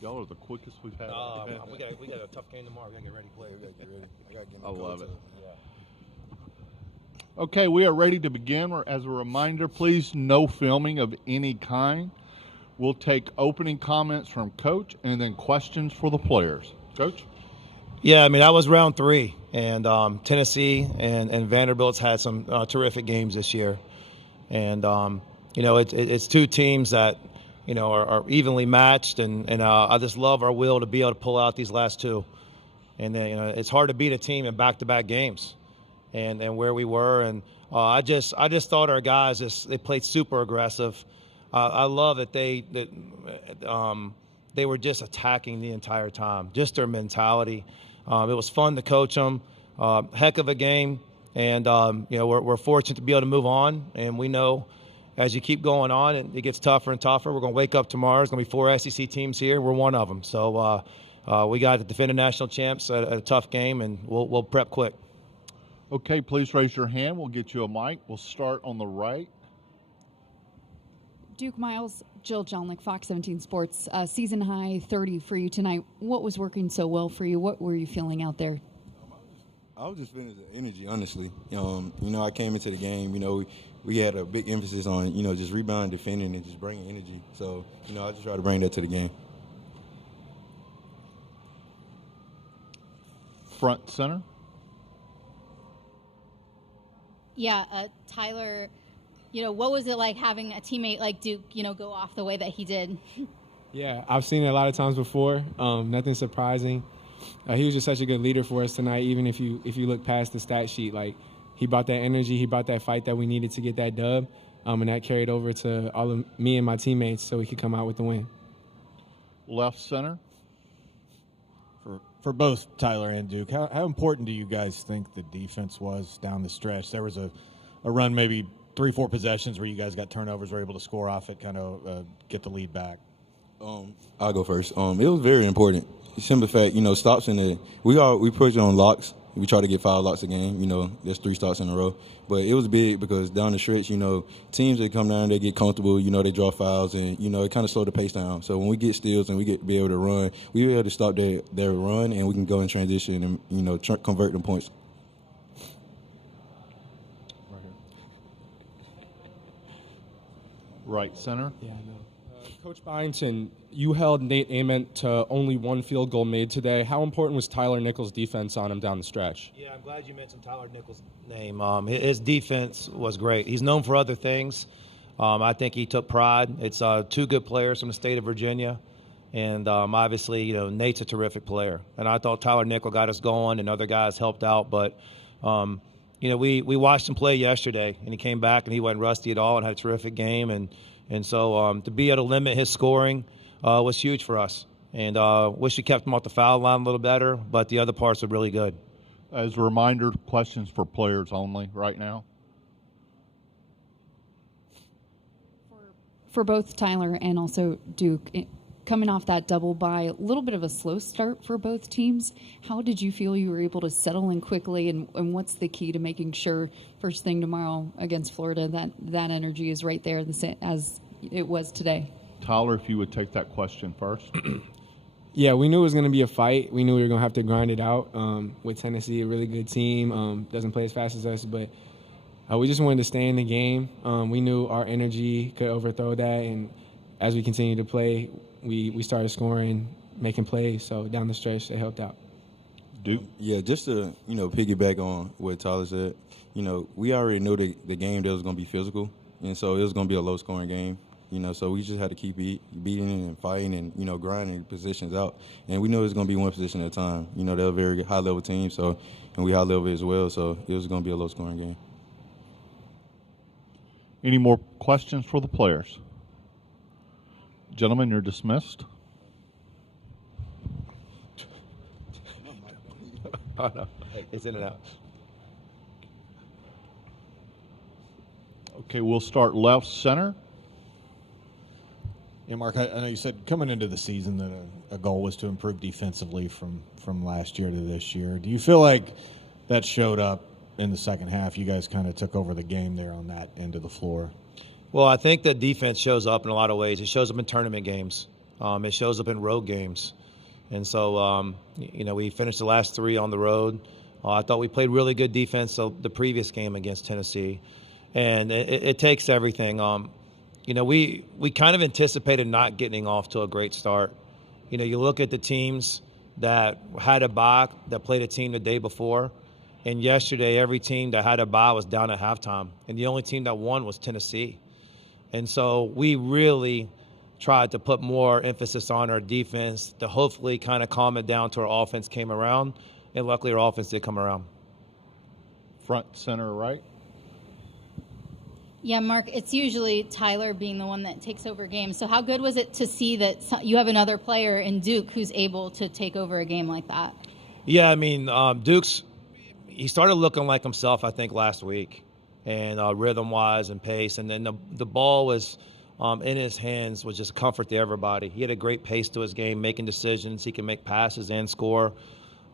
Y'all are the quickest we've had. We got a tough game tomorrow. We got to get ready to play. We got to get ready. I got to get my I love coach it. up. Yeah. Okay, we are ready to begin. As a reminder, please no filming of any kind. We'll take opening comments from Coach and then questions for the players. Coach? Yeah, I mean, that was round 3, and Tennessee and Vanderbilt's had some terrific games this year. And, it's two teams that, are evenly matched, and I just love our will to be able to pull out these last 2. And then, it's hard to beat a team in back-to-back games and where we were. And I just thought our guys, they played super aggressive. I love that they were just attacking the entire time, just their mentality. It was fun to coach them. Heck of a game. And, we're fortunate to be able to move on. And we know as you keep going on, and it gets tougher and tougher. We're going to wake up tomorrow. There's going to be 4 SEC teams here. We're one of them. So we got to defend the national champs at a tough game, and we'll prep quick. Okay, please raise your hand. We'll get you a mic. We'll start on the right. Duke Miles, Jill Johnlick, Fox 17 Sports. Season high 30 for you tonight. What was working so well for you? What were you feeling out there? I was just feeling the energy, honestly. I came into the game, we had a big emphasis on, just rebounding, defending, and just bringing energy. So, I just try to bring that to the game. Front center. Yeah, Tyler, what was it like having a teammate like Duke, go off the way that he did? Yeah, I've seen it a lot of times before. Nothing surprising. He was just such a good leader for us tonight. Even if you look past the stat sheet, like he brought that energy, he brought that fight that we needed to get that dub, and that carried over to all of me and my teammates, so we could come out with the win. Left center. For both Tyler and Duke, how important do you guys think the defense was down the stretch? There was a run, maybe 3-4 possessions where you guys got turnovers, were able to score off it, kind of get the lead back. I'll go first. It was very important. Simple fact, stops in the we push on locks. We try to get 5 locks a game. There's 3 stops in a row. But it was big because down the stretch, teams that come down, they get comfortable. They draw fouls, and it kind of slowed the pace down. So when we get steals and we get to be able to run, we were able to stop their run, and we can go in transition and convert them points. Right center. Yeah, I know. Coach Byington, you held Nate Ament to only 1 field goal made today. How important was Tyler Nichols' defense on him down the stretch? Yeah, I'm glad you mentioned Tyler Nichols' name. His defense was great. He's known for other things. I think he took pride. It's 2 good players from the state of Virginia. And obviously, Nate's a terrific player. And I thought Tyler Nichols got us going and other guys helped out. But, we watched him play yesterday, and he came back and he wasn't rusty at all and had a terrific game. And so to be able to limit his scoring was huge for us. And wish we kept him off the foul line a little better, but the other parts are really good. As a reminder, questions for players only right now. For both Tyler and also Duke, coming off that double bye, a little bit of a slow start for both teams. How did you feel you were able to settle in quickly, and what's the key to making sure first thing tomorrow against Florida that energy is right there as it was today? Tyler, if you would take that question first. Yeah, we knew it was going to be a fight. We knew we were going to have to grind it out with Tennessee, a really good team, doesn't play as fast as us, but we just wanted to stay in the game. We knew our energy could overthrow that, and as we continued to play, we started scoring, making plays, so down the stretch, it helped out. Duke? Yeah, just to, piggyback on what Tyler said, we already knew the game that was going to be physical, and so it was going to be a low-scoring game. So we just had to keep beating and fighting and, grinding positions out. And we knew it was going to be one position at a time. They're a very high-level team, and we high-level as well, so it was going to be a low-scoring game. Any more questions for the players? Gentlemen, you're dismissed. Oh, no. It's in and out. Okay, we'll start left center. Yeah, Mark, I know you said coming into the season that a goal was to improve defensively from last year to this year. Do you feel like that showed up in the second half? You guys kind of took over the game there on that end of the floor. Well, I think that defense shows up in a lot of ways. It shows up in tournament games. It shows up in road games. And so, we finished the last 3 on the road. I thought we played really good defense the previous game against Tennessee. And it takes everything. We kind of anticipated not getting off to a great start. You look at the teams that had a bye that played a team the day before. And yesterday, every team that had a bye was down at halftime. And the only team that won was Tennessee. And so we really tried to put more emphasis on our defense to hopefully kind of calm it down till our offense came around. And luckily, our offense did come around. Front, center, right. Yeah, Mark, it's usually Tyler being the one that takes over games. So how good was it to see that you have another player in Duke who's able to take over a game like that? Yeah, Duke's he started looking like himself, I think, last week, and rhythm-wise and pace. And then the ball was in his hands was just a comfort to everybody. He had a great pace to his game, making decisions. He can make passes and score.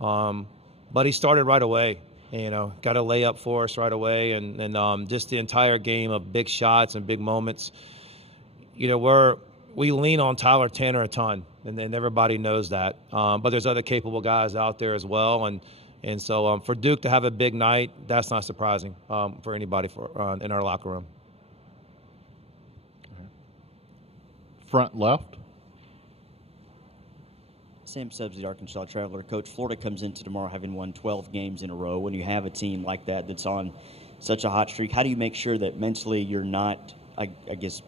But he started right away. Got a layup for us right away, and just the entire game of big shots and big moments. We lean on Tyler Tanner a ton, and everybody knows that. But there's other capable guys out there as well, and so for Duke to have a big night, that's not surprising for anybody in our locker room. Front left. Sam Subs, the Arkansas Traveler. Coach, Florida comes into tomorrow having won 12 games in a row. When you have a team like that that's on such a hot streak, how do you make sure that mentally you're not, I guess,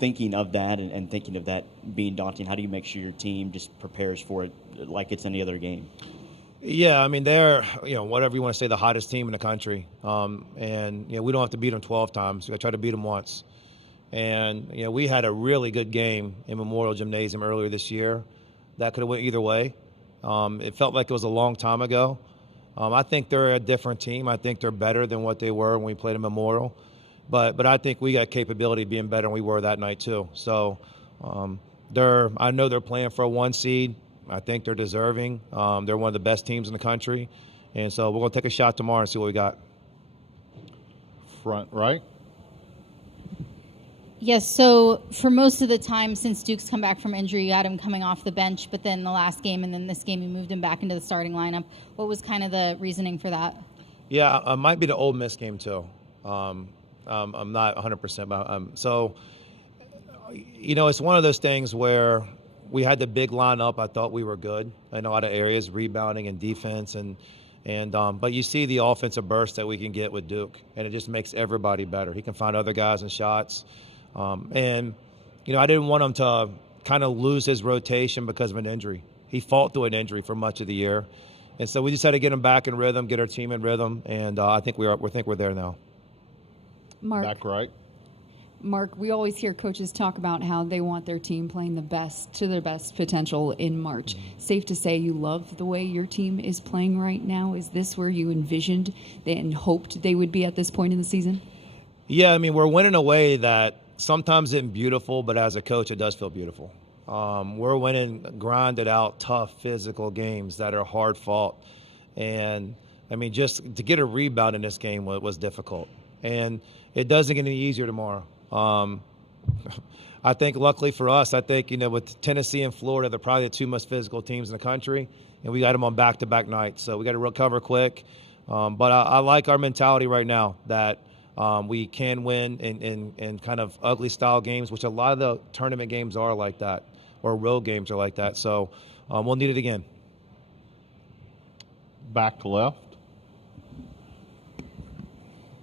thinking of that and thinking of that being daunting? How do you make sure your team just prepares for it like it's any other game? Yeah, they're, whatever you want to say, the hottest team in the country. And we don't have to beat them 12 times. We try to beat them once. And, we had a really good game in Memorial Gymnasium earlier this year. That could have went either way. It felt like it was a long time ago. I think they're a different team. I think they're better than what they were when we played in Memorial. But I think we got capability of being better than we were that night too. So I know they're playing for a 1 seed. I think they're deserving. They're one of the best teams in the country. And so we're going to take a shot tomorrow and see what we got. Front right. Yes, so for most of the time since Duke's come back from injury, you had him coming off the bench, but then the last game and then this game you moved him back into the starting lineup. What was kind of the reasoning for that? Yeah, it might be the Ole Miss game too. I'm not 100%, but so, it's one of those things where we had the big lineup. I thought we were good in a lot of areas, rebounding and defense, but you see the offensive burst that we can get with Duke, and it just makes everybody better. He can find other guys in shots. I didn't want him to kind of lose his rotation because of an injury. He fought through an injury for much of the year. And so we just had to get him back in rhythm, get our team in rhythm, and I think we're there now. Mark. Back right. Mark, we always hear coaches talk about how they want their team playing the best to their best potential in March. Safe to say you love the way your team is playing right now. Is this where you envisioned and hoped they would be at this point in the season? Yeah, we're winning a way that sometimes it's beautiful, but as a coach, it does feel beautiful. We're winning grinded out, tough, physical games that are hard fought. And, just to get a rebound in this game was difficult. And it doesn't get any easier tomorrow. I think luckily for us, with Tennessee and Florida, they're probably the 2 most physical teams in the country, and we got them on back-to-back nights. So we got to recover quick. But I like our mentality right now that we can win in kind of ugly style games, which a lot of the tournament games are like that, or road games are like that. So we'll need it again. Back left.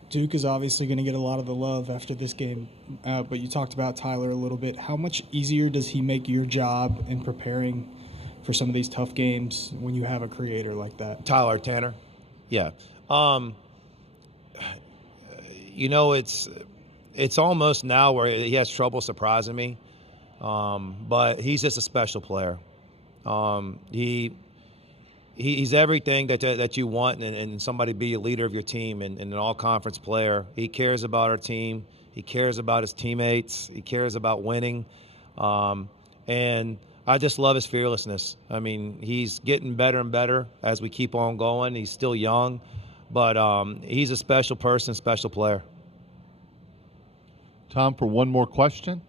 Duke is obviously going to get a lot of the love after this game, but you talked about Tyler a little bit. How much easier does he make your job in preparing for some of these tough games when you have a creator like that? Tyler Tanner? Yeah. It's almost now where he has trouble surprising me, but he's just a special player. He's everything that you want and somebody be a leader of your team and an all-conference player. He cares about our team. He cares about his teammates. He cares about winning. And I just love his fearlessness. He's getting better and better as we keep on going. He's still young, but he's a special person, special player. Time for one more question.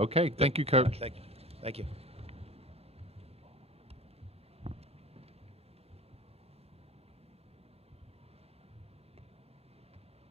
Okay, thank you, Coach. Thank you.